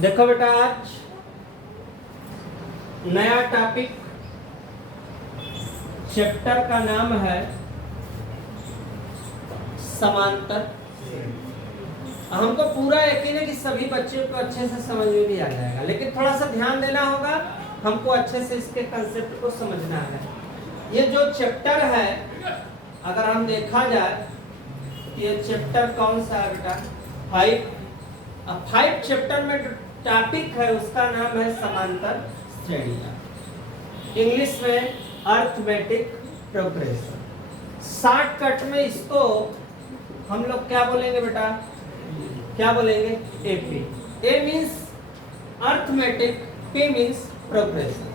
देखो बेटा, आज नया टॉपिक, चैप्टर का नाम है समांतर। हमको पूरा यकीन है कि सभी बच्चों को अच्छे से समझ में भी आ जाएगा, लेकिन थोड़ा सा ध्यान देना होगा, हमको अच्छे से इसके कंसेप्ट को समझना है। ये जो चैप्टर है, अगर हम देखा जाए ये चैप्टर कौन सा है बेटा, 5 चैप्टर में टॉपिक है, उसका नाम है समांतर श्रेणियां, इंग्लिश में अर्थमेटिक प्रोग्रेशन। शॉर्टकट में इसको हम लोग क्या बोलेंगे बेटा, क्या बोलेंगे, AP. A means arithmetic, P means progression.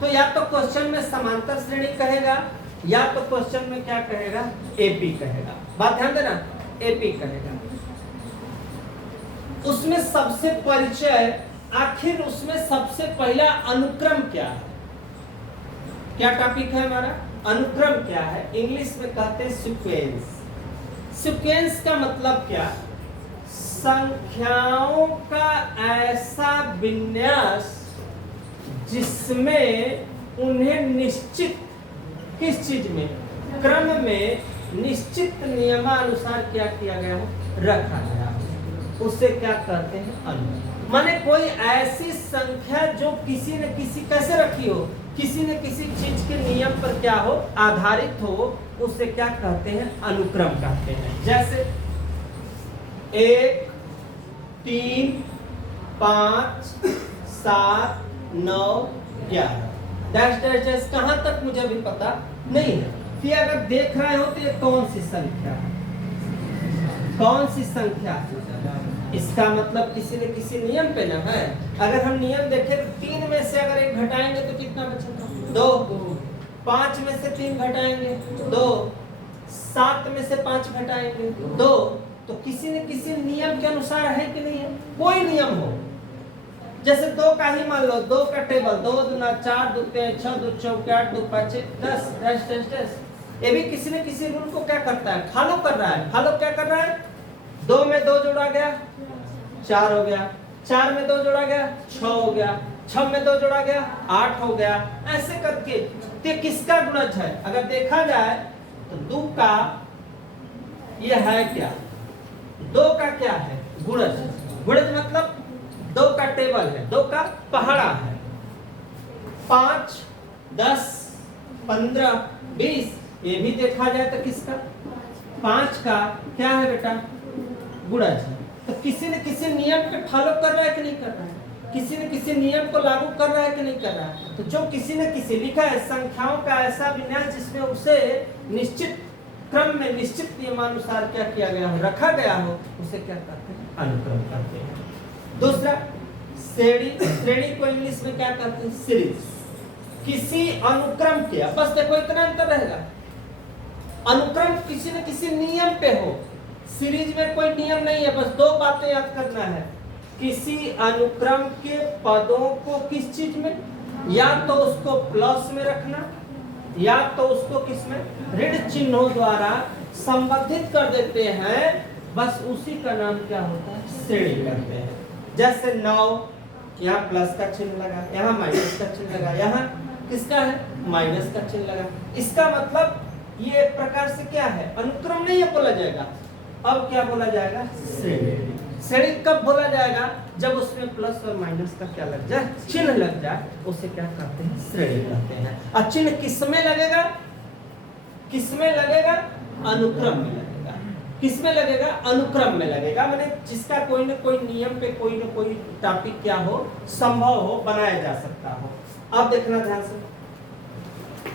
तो या तो क्वेश्चन में समांतर श्रेणी कहेगा, या तो क्वेश्चन में क्या कहेगा, एपी कहेगा। बात ध्यान देना, एपी कहेगा। उसमें सबसे परिचय, आखिर उसमें सबसे पहला अनुक्रम क्या है, क्या टॉपिक है हमारा, अनुक्रम क्या है, इंग्लिश में कहते हैं सीक्वेंस। सीक्वेंस का मतलब क्या, संख्याओं का ऐसा विन्यास जिसमें उन्हें निश्चित, किस चीज में, क्रम में निश्चित नियमानुसार क्या किया गया है, रखा गया है, उसे क्या कहते हैं, अनुक्रम। माने कोई ऐसी संख्या जो किसी न किसी, कैसे रखी हो, किसी न किसी चीज के नियम पर क्या हो, आधारित हो, उसे क्या कहते हैं, अनुक्रम कहते हैं। जैसे 1, 3, 5, 7, 9, 11 डैश डैश डैश, कहां तक मुझे अभी पता नहीं है। फिर अगर देख रहे हो तो ये कौन सी संख्या है, कौन सी संख्या है, इसका मतलब किसी न किसी नियम पे ना है। अगर हम नियम देखें तो 3 में से अगर 1 घटाएंगे तो कितना बचेगा, 2। 5 में से 3 घटाएंगे 2, 7 में से 5 घटाएंगे 2। तो किसी न किसी नियम के अनुसार है कि नहीं है, कोई नियम हो। जैसे 2 का ही मान लो, 2 का टेबल, 2 दूना 4, 2 3 6, 2 चौके 8, 2 5 10 डैश डैश डैश। ये भी किसी न किसी रूल को क्या करता है, फॉलो कर रहा है। फॉलो क्या कर रहा है, 2 में 2 जोड़ा गया 4 हो गया, 4 में 2 जोड़ा गया 6 हो गया, 6 में 2 जोड़ा गया 8 हो गया। ऐसे करके ये किसका गुणज है, अगर देखा जाए तो 2 का ये है क्या, 2 का क्या है, गुणज। गुणज मतलब 2 का टेबल है, 2 का पहाड़ा है। 5, 10, 15, 20, ये भी देखा जाए तो किसका, 5 का क्या है बेटा, गुणज है। तो किसी न किसी नियम पे फॉलो कर रहा है कि नहीं कर रहा है, किसी न किसी नियम को लागू कर रहा है कि नहीं कर रहा है। तो जो किसी न किसी, लिखा है संख्याओं का ऐसा विन्यास जिसमें उसे निश्चित क्रम में, निश्चित नियमानुसार क्या किया गया हो, रखा गया हो, उसे क्या कहते हैं, अनुक्रम कहते हैं। दूसरा श्रेणी, श्रेणी को इंग्लिश में क्या कहते हैं, सीरीज। किसी अनुक्रम के, बस देखो इतना अंतर रहेगा, अनुक्रम किसी न किसी नियम पे हो, सीरीज में कोई नियम नहीं है। बस 2 बातें याद करना है, किसी अनुक्रम के पदों को किस चीज में, या तो उसको प्लस में रखना, या तो उसको किसमें, ऋण चिन्हों द्वारा संबंधित कर देते हैं, बस उसी का नाम क्या होता है, श्रेणी करते हैं। जैसे 9, यहाँ प्लस का चिन्ह लगा, यहाँ माइनस का चिन्ह लगा, यहाँ किसका है, माइनस का चिन्ह लगा। इसका मतलब ये एक प्रकार से क्या है, अनुक्रम नहीं है बोला जाएगा, अब क्या बोला जाएगा, श्रेणी। श्रेणी कब बोला जाएगा, जब उसमें प्लस और माइनस का क्या लग जाए, चिन्ह लग जाए, उसे क्या कहते हैं, श्रेणी कहते हैं। और चिन्ह किसमें लगेगा, किसमें लगेगा, अनुक्रम में लगेगा। किसमें लगेगा, अनुक्रम में लगेगा, माने जिसका कोई न कोई नियम पे कोई न कोई टॉपिक क्या हो, संभव हो, बनाया जा सकता हो। अब देखना ध्यान से,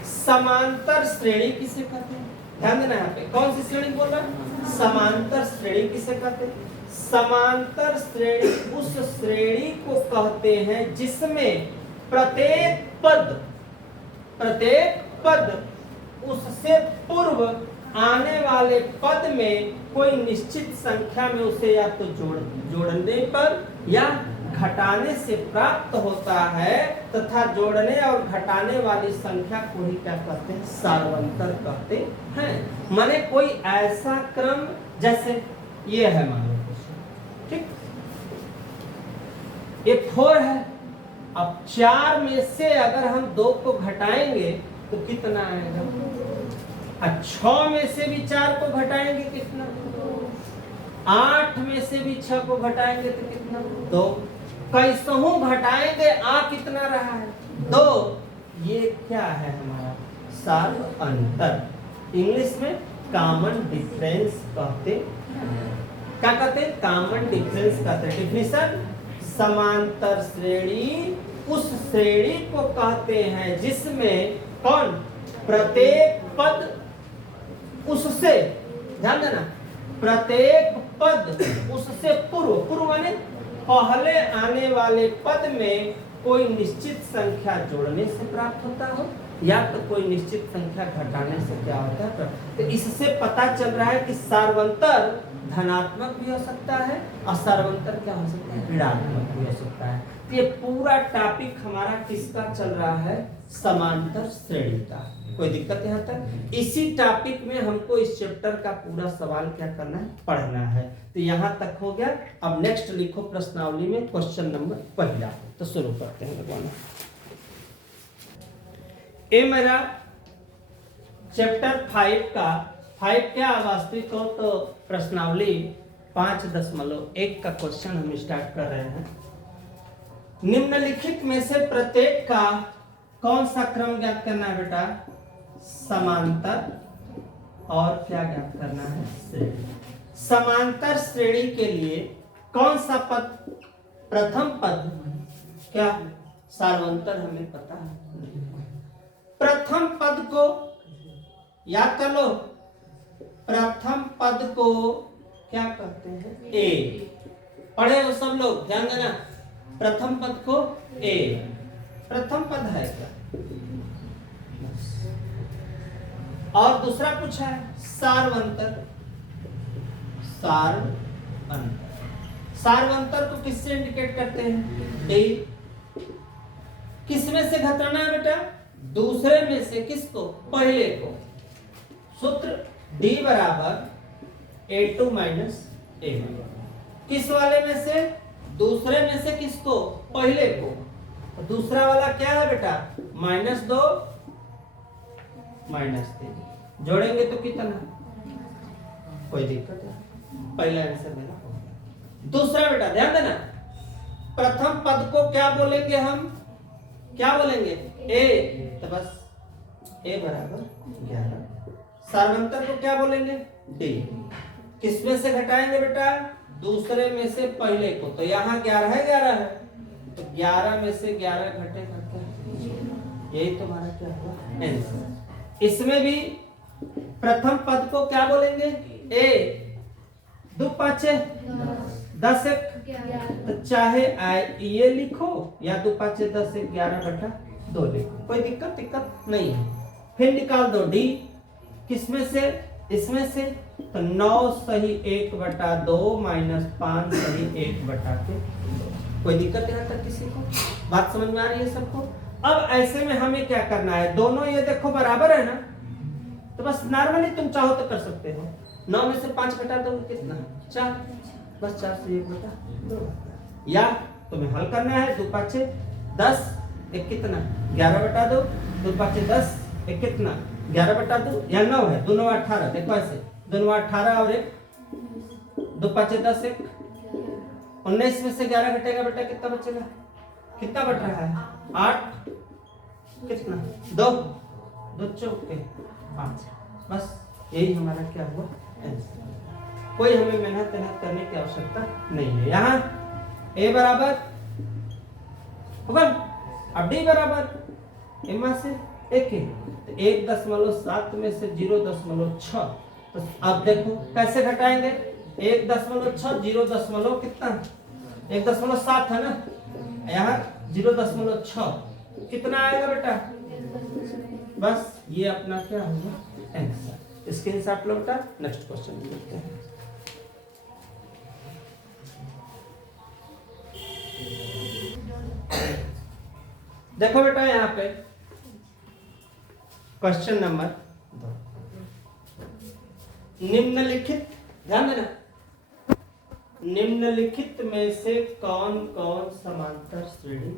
समांतर श्रेणी किसे कहते हैं, ध्यान देना, यहाँ पे कौन सी श्रेणी बोल रहा है, समांतर श्रेणी किसे कहते हैं। समांतर श्रेणी उस श्रेणी को कहते हैं जिसमें प्रत्येक पद उससे पूर्व आने वाले पद में कोई निश्चित संख्या में उसे या तो जोड़ने पर या घटाने से प्राप्त होता है, तथा जोड़ने और घटाने वाली संख्या को ही क्या कहते हैं, सार्वंतर कहते हैं। माने कोई ऐसा क्रम, जैसे ये है मान लो, ठीक, ये 4 है। अब 4 में से अगर हम 2 को घटाएंगे तो कितना आएगा? 6 में से भी 4 को घटाएंगे कितना? 8 में से भी 6 को घटाएंगे तो कितना? 2। कैसहू घटाएंगे आ कितना रहा है? 2। ये क्या है हमारा? सार अंतर। इंग्लिश में कॉमन डिफरेंस कहते हैं। क्या कहते हैं? कॉमन डिफरेंस कहते हैं। डिफिनेशन, समांतर श्रेणी उस श्रेणी को कहते हैं जिसमें कौन? प्रत्येक पद उससे, ध्यान देना, प्रत्येक पद उससे पूर्व माने पहले आने वाले पद में कोई निश्चित संख्या जोड़ने से प्राप्त होता हो या तो कोई निश्चित संख्या घटाने से क्या होता है। तो इससे पता चल रहा है कि सार्वंतर धनात्मक भी हो सकता है और सार्वंतर क्या हो सकता है? ऋणात्मक भी हो सकता है। तो ये पूरा टॉपिक हमारा किसका चल रहा है? समांतर श्रेणी का। कोई दिक्कत यहाँ तक? इसी टॉपिक में हमको इस चैप्टर का पूरा सवाल क्या करना है? पढ़ना है। तो यहाँ तक हो गया। अब नेक्स्ट लिखो प्रश्नावली में क्वेश्चन नंबर पहला। तो शुरू करते हैं भगवान। ये मेरा चैप्टर 5 का 5 क्या वास्तविक हो तो प्रश्नावली 5.1 का क्वेश्चन हम स्टार्ट कर रहे हैं। निम्नलिखित में से प्रत्येक का कौन सा क्रम ज्ञात करना है बेटा? समांतर और क्या ज्ञात करना है? श्रेणी। समांतर श्रेणी के लिए कौन सा पद? प्रथम पद क्या? सार्वंतर हमें पता है। प्रथम पद को याद कर लो। प्रथम पद को क्या कहते हैं? ए। पढ़े हो सब लोग? ध्यान देना। प्रथम पद को ए। प्रथम पद है क्या? और दूसरा पूछा है सार्वंतर। सार्वंतर को किससे इंडिकेट करते हैं? डी। किसमें से घटाना है बेटा? दूसरे में से। किसको? पहले को। सूत्र D बराबर A2 माइनस A1। किस वाले में से? दूसरे में से। किसको? पहले को। दूसरा वाला क्या है बेटा? -2 -3। जोड़ेंगे तो कितना? कोई दिक्कत है? पहला आंसर मेरा हो गया। दूसरा बेटा ध्यान देना, प्रथम पद को क्या बोलेंगे हम? क्या बोलेंगे? ए। तो बस ए बराबर 11। सार्वंतर को क्या बोलेंगे? डी। किसमें से घटाएंगे बेटा? दूसरे में से पहले को। तो यहाँ 11 है, 11 है, तो 11 में से 11 घटे करके यही तुम्हारा क्या हुआ? आंसर। इसमें भी प्रथम पद को क्या बोलेंगे? ए। 2 5 10 1। तो चाहे ये लिखो या 2 5 10 1 11/2 लिखो, कोई दिक्कत नहीं है। फिर निकाल दो डी। किसमें से? इसमें से। तो 9 सही 1/2 -5 सही 1/2। कोई दिक्कत यहाँ तक किसी को? बात समझ में आ रही है सबको? अब ऐसे में हमें क्या करना है? दोनों ये देखो बराबर है ना, तो बस नॉर्मली तुम चाहो तो कर सकते हो। 9 में से 5 घटा दो कितना? 4। बस 4 से 1/2। या तुम्हें हल करना है 2 5 10 1 कितना? 11/2। 2 5 10 1 कितना? 11/2 या 9 है। 2 9 18। देखो ऐसे 2 9 18 और 1 2 5 10 1 19 में से 11 घटेगा बेटा कितना बचेगा? कितना बच रहा है? 8 कितना? 2 2 चौके 5। बस यही हमारा क्या हुआ? आंसर। कोई हमें मेहनत करने की आवश्यकता नहीं है। यहाँ ए बराबर होगा, अब डी बराबर एमा से 1 है, तो 1.7 में से 0.6। तो अब देखो कैसे घटाएंगे? 1.6 0. कितना? 1.7 है ना, यहाँ 0.6 कितना आएगा बेटा? बस ये अपना क्या होगा? आंसर। स्क्रीनशॉट लो बेटा। नेक्स्ट क्वेश्चन देखते हैं। देखो बेटा यहाँ पे क्वेश्चन नंबर 2। निम्नलिखित, ध्यान देना, निम्नलिखित में से कौन कौन समांतर श्रेणी?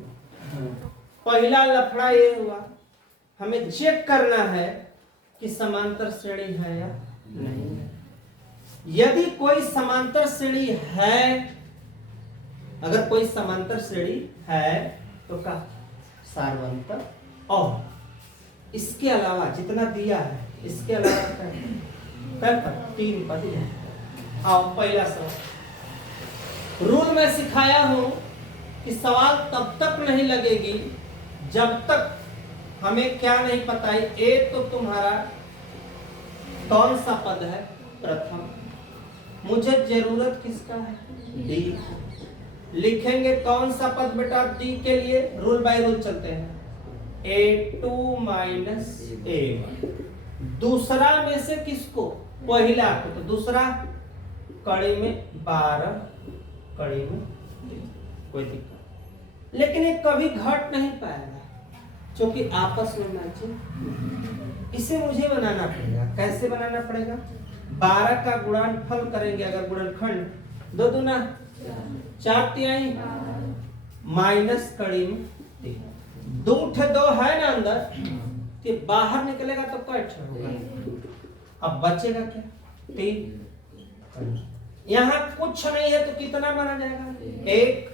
पहला लफड़ा ये हुआ, हमें चेक करना है कि समांतर श्रेणी है या नहीं है। यदि कोई समांतर श्रेणी है, अगर कोई समांतर श्रेणी है तो का सार्वंतर, और इसके अलावा जितना दिया है इसके अलावा पद 3 पद है। आओ पहला सवाल। रूल में सिखाया हूं कि सवाल तब तक नहीं लगेगी जब तक हमें क्या नहीं पता है। ए तो तुम्हारा कौन सा पद है? प्रथम। मुझे जरूरत किसका है? डी। लिखेंगे कौन सा पद बेटा डी के लिए? रूल बाय रूल चलते हैं। A2 minus A1। दूसरा में से किसको? पहला को। तो दूसरा कड़ी में 12, कड़ी में 3, कोई दिक्कत। लेकिन ये कभी घट नहीं पाएगा क्योंकि आपस में मैचिंग। इसे मुझे बनाना पड़ेगा। कैसे बनाना पड़ेगा? 12 का गुणनफल करेंगे अगर गुणनखंड 2 दूना 4 तिहाई माइनस कड़ी में 3। 2 है ना अंदर, तो बाहर निकलेगा तो कट होगा। अब बचेगा क्या? 3। यहाँ कुछ नहीं है तो कितना माना जाएगा? 1।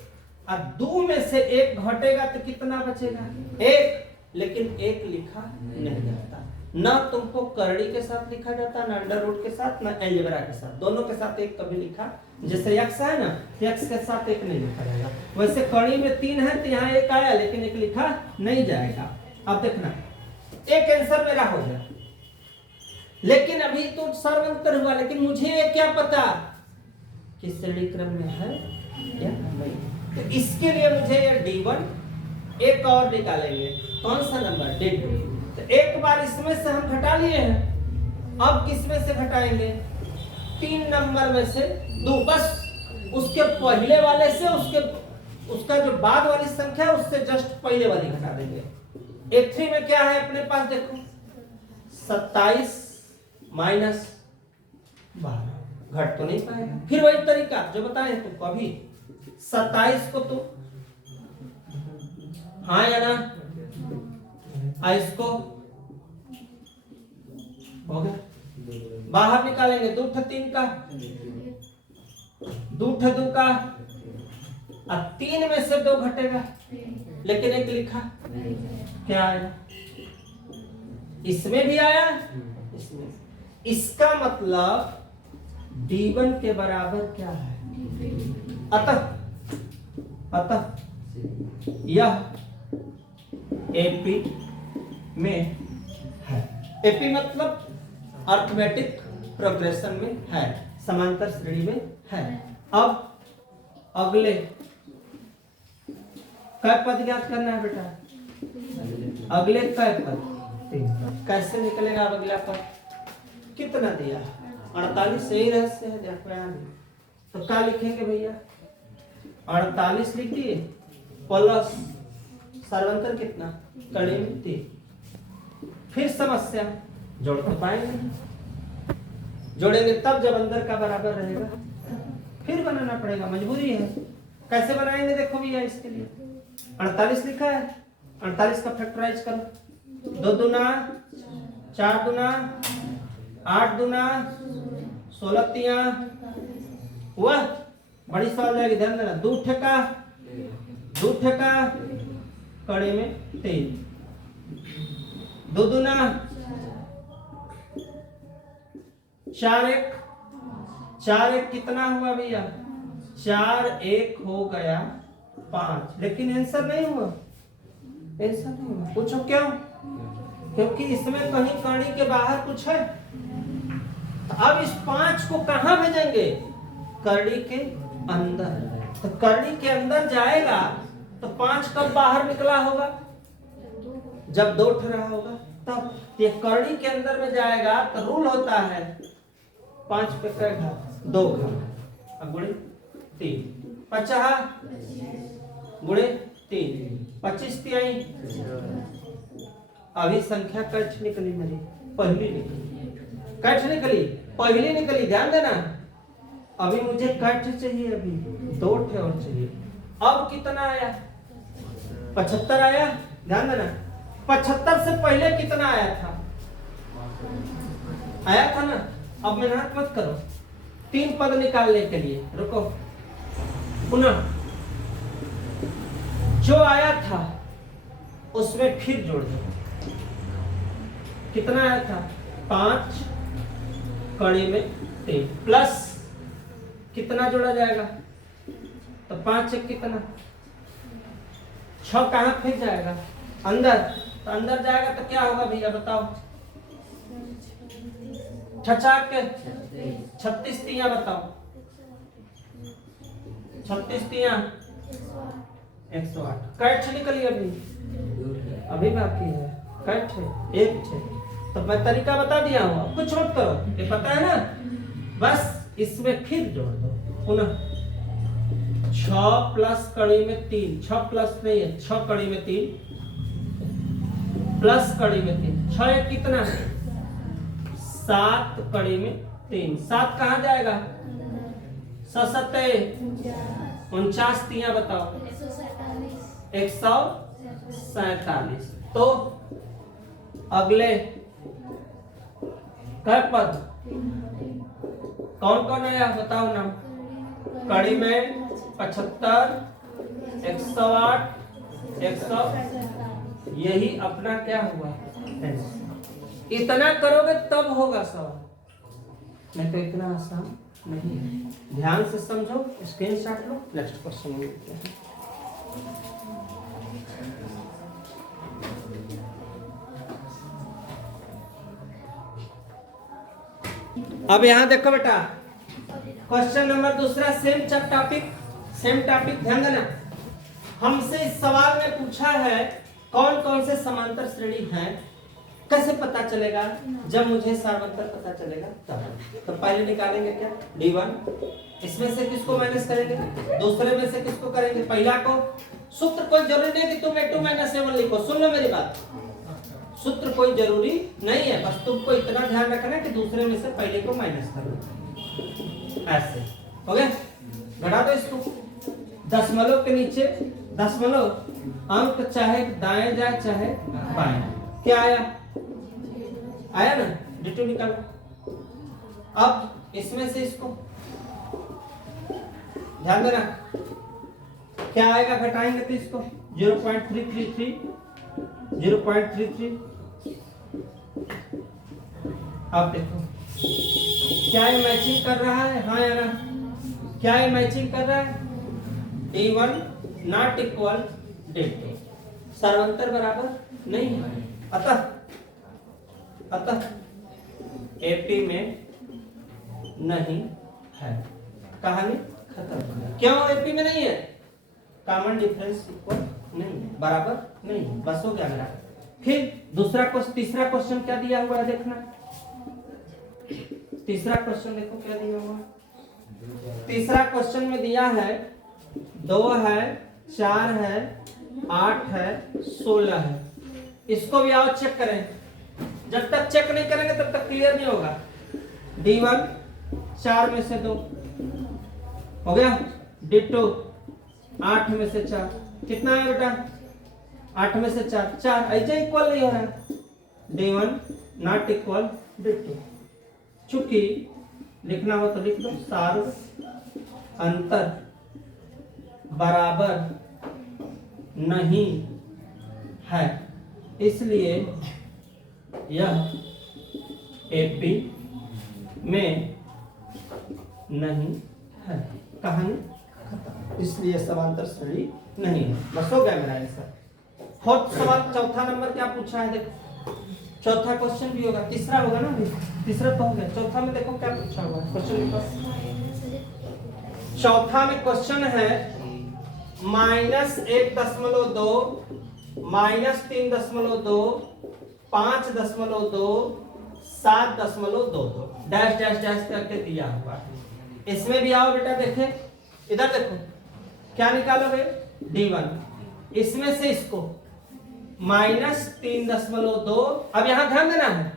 और 2 में से 1 घटेगा तो कितना बचेगा? 1। लेकिन 1 लिखा नहीं जाता। ना तुमको करड़ी के साथ लिखा जाता, ना अंडर रूट के साथ, ना अलजेब्रा के साथ। दोनों के साथ 1 कभी लिखा, जैसे x है ना, x के साथ 1 नहीं लिखा जाएगा। वैसे कड़ी में 3 है तो यहाँ 1 आया, लेकिन 1 लिखा नहीं जाएगा। अब देखना, एक आंसर मेरा हो गया, लेकिन अभी तो सर्वंतर हुआ। लेकिन मुझे ये क्या पता कि श्रेणी क्रम में है या नहीं। तो इसके लिए मुझे ये D1 एक और निकालेंगे। कौन सा नंबर? D2। तो एक बार इसमें से हम घटा लिए हैं, अब किसमें से घटाएंगे? 3 नंबर में से 2। बस उसके पहले वाले से उसका जो बाद वाली संख्या उससे जस्ट पहले वाली घटा देंगे। A3 में क्या है अपने पास? देखो 27 माइनस 12। घट तो नहीं पाएगा। फिर वही तरीका जो बताए तो कभी 27 को तो हाँ या ना, इसको हो गया, बाहर निकालेंगे। 2 3 का, 2 2 का, और 3 में से 2 घटेगा, लेकिन 1 लिखा क्या आया? इसमें भी आया, इसमें। इसका मतलब D1 के बराबर क्या है? अतः यह AP में है। AP मतलब अर्थमेटिक प्रोग्रेशन में है, समांतर श्रेणी में है। अब अगले कै पद ज्ञात करना है बेटा? अगले कै पद? 3। कैसे निकलेगा अब अगला पद? कितना दिया? 48। सही रहस्य है, देखो यहाँ भी। तो क्या लिखेंगे भैया? 48 लिख दिए प्लस सर्वंतर कितना? कड़ी में 3। फिर समस्या जोड़ तो पाएंगे, जोड़ेंगे तब जब अंदर का बराबर रहेगा। फिर बनाना पड़ेगा, मजबूरी है। कैसे बनाएंगे देखो भैया, इसके लिए 48 लिखा है, 48 का फैक्टराइज करो। 2 दूना 4 दूना 8 दूना 16 तिया हुआ। बड़ी सवाल जाएगी, ध्यान देना। 2 ठेका कड़ी में 3। 2 दूना 4 1 कितना हुआ भैया? 4 1 हो गया 5। लेकिन आंसर नहीं हुआ, आंसर नहीं हुआ। पूछो क्यों? क्योंकि इसमें कहीं कड़ी के बाहर कुछ है। अब इस 5 को कहां भेजेंगे? कड़ी के अंदर। तो कड़ी के अंदर जाएगा तो 5 कब बाहर निकला होगा? जब 2 रहा होगा तब। ये कड़ी के अंदर में जाएगा तो रूल होता है 5 पे कै घात? 2 घात। अब गुणे 3 50 गुणे 3 25 तिहाई। अभी संख्या कट निकली मेरी, पहली निकली। कट निकली, पहली निकली, ध्यान देना। अभी मुझे कट चाहिए, अभी 2 ठे और चाहिए। अब कितना आया? 75 आया। ध्यान देना, 75 से पहले कितना आया था? आया था ना। अब मेहनत मत करो 3 पद निकालने के लिए, रुको। पुनः जो आया था उसमें फिर जोड़ दो। कितना आया था? 5 कड़ी में 3 प्लस कितना जोड़ा जाएगा? तो 5 से कितना? 6 कहाँ फिर जाएगा? अंदर। तो अंदर जाएगा तो क्या होगा भैया बताओ? 36 तिया बताओ। 36 तिया 108। कैट निकली अभी बाकी है। कैट है 1 है। तो मैं तरीका बता दिया हूँ, अब कुछ मत करो, ये पता है ना। बस इसमें फिर जोड़ दो पुनः। 6 प्लस कड़ी में 3, 6 प्लस नहीं है, 6 कड़ी में 3 प्लस कड़ी में 3, 6 एक कितना है? 7 कड़ी में 3, 7 कहाँ जाएगा? 7 49 तिया बताओ। 147। तो अगले कै पद कौन कौन आया बताओ ना? कड़ी में 75, 108, 100। यही अपना क्या हुआ? इतना करोगे तब होगा सवाल, नहीं तो इतना आसान नहीं है। ध्यान से समझो, स्क्रीनशॉट लो। नेक्स्ट क्वेश्चन में देखते हैं। अब यहां देखो बेटा, क्वेश्चन नंबर दूसरा, सेम टॉपिक ध्यान देना। हमसे इस सवाल में पूछा है कौन कौन से समांतर श्रेणी हैं। कैसे पता चलेगा? जब मुझे सार्वंतर पता चलेगा तब। तो पहले निकालेंगे क्या? D1। इसमें से किसको माइनस करेंगे? दूसरे में से किसको करेंगे? पहला को। सूत्र कोई जरूरी नहीं कि तुम A2 - A1 लिखो, सुन लो मेरी बात। सूत्र कोई जरूरी नहीं है, बस तुमको इतना ध्यान रखना कि दूसरे में से पहले को माइनस करो। ऐसे हो गया। घटा दो इसको। दशमलव के नीचे दशमलव अंक चाहे दाएं जाए चाहे बाएं। क्या आया? आया ना? D2 निकालो। अब इसमें से इसको ध्यान देना, क्या आएगा? घटाएंगे तो इसको 0.333 0.33। अब देखो क्या ये मैचिंग कर रहा है? हाँ या ना? क्या ये मैचिंग कर रहा है? D1 नॉट इक्वल D2, सर्वंतर बराबर नहीं है। अतः AP में नहीं है। कहानी खत्म। क्यों AP में नहीं है? कॉमन डिफरेंस इक्वल नहीं है, बराबर नहीं है। बस हो गया मेरा। फिर तीसरा क्वेश्चन क्या दिया हुआ है देखना। तीसरा क्वेश्चन देखो क्या दिया हुआ है। तीसरा क्वेश्चन में दिया है 2 है, 4 है, 8 है, 16 है। इसको भी आओ चेक करें। जब तक चेक नहीं करेंगे तब तक क्लियर नहीं होगा। D1 4 में से 2 हो गया। D2 8 में से 4, कितना है बेटा? 8 में से 4 ऐसे इक्वल नहीं हो रहा है। D1 not equal D2। चूंकि लिखना हो तो लिख दो, सार्व अंतर बराबर नहीं है, इसलिए यह AP में नहीं है। कहानी खत्म। इसलिए समांतर श्रेणी नहीं है। बस हो गया मेरा आंसर। फोर्थ सवाल, चौथा नंबर क्या पूछा है देखो। चौथा क्वेश्चन भी होगा, तीसरा होगा ना? तीसरा तो हो गया, चौथा में देखो क्या पूछा हुआ है क्वेश्चन। चौथा में क्वेश्चन है -1.2 -3.2 5.2 7.22 डैश डैश डैश करके दिया हुआ है। इसमें भी आओ बेटा, देखे इधर देखो क्या निकालोगे? D1। इसमें से इसको -3.2। अब यहां ध्यान देना है,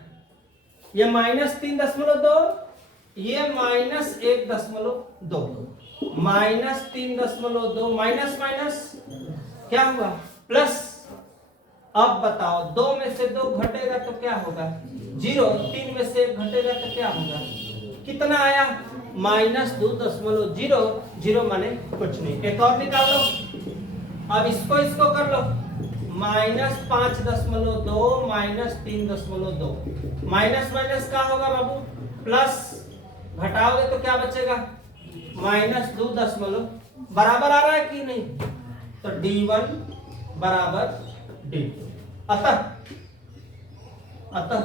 ये -3.2 ये -1.2 -3.2 माइनस माइनस क्या हुआ प्लस। अब बताओ 2 में से 2 घटेगा तो क्या होगा 0, 3 में से 1 घटेगा तो क्या होगा कितना आया -2.0 माने कुछ नहीं। एक और निकाल लो, अब इसको कर लो -5.2 -3.2 माइनस माइनस क्या होगा बाबू प्लस, घटाओगे तो क्या बचेगा -2 बराबर आ रहा है कि नहीं, तो D1 बराबर D2। अतः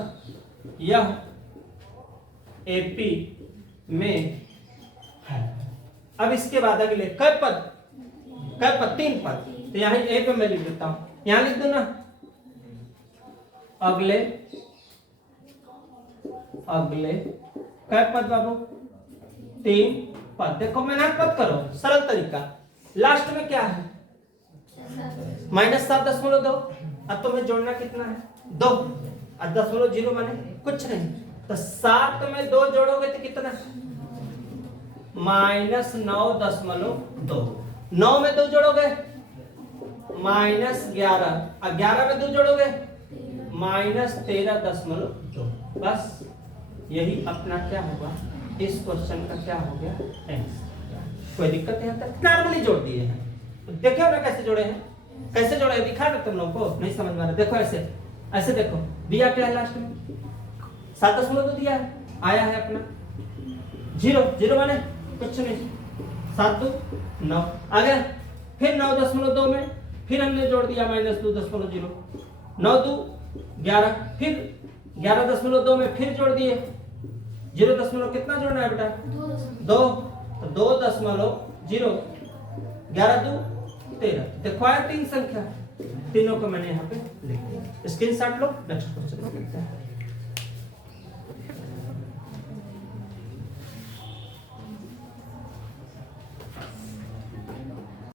यह AP में है। अब इसके बाद अगले कै पद 3 पद, तो यहाँ ए पे मैं लिख देता हूं, यहां लिख दो ना। अगले कै पद बाबू 3 पद। देखो मेहनत मत करो, सरल तरीका। लास्ट में क्या है -7.2, अब तुम्हें जोड़ना कितना है 2 और 0 माने कुछ नहीं, तो 7 में 2 जोड़ोगे तो कितना -9.2, 9 में 2 जोड़ोगे -11 और 11 में 2 जोड़ोगे -13.2। बस यही अपना क्या होगा, इस क्वेश्चन का क्या हो गया आंसर। कोई दिक्कत है? नॉर्मली जोड़ दिए हैं, देखो ना कैसे जोड़े हैं, कैसे जोड़े हैं दिखा दो तुम लोगों को, नहीं समझ में आ रहा। देखो ऐसे देखो, दिया क्या है लास्ट में 7.2 दिया है, आया है अपना 0 माने कुछ नहीं, 7 2 9 आ गया। फिर 9.2 में फिर हमने जोड़ दिया -2.0, 9 2 11, फिर 11.2 में फिर जोड़ दिए 0 कितना जोड़ना है बेटा 2, तो 2.0 11 2 13। देखो आया 3 संख्या, तीनों को मैंने यहाँ पे लिख दिया। स्क्रीनशॉट लो, नेक्स्ट क्वेश्चन में देखते हैं।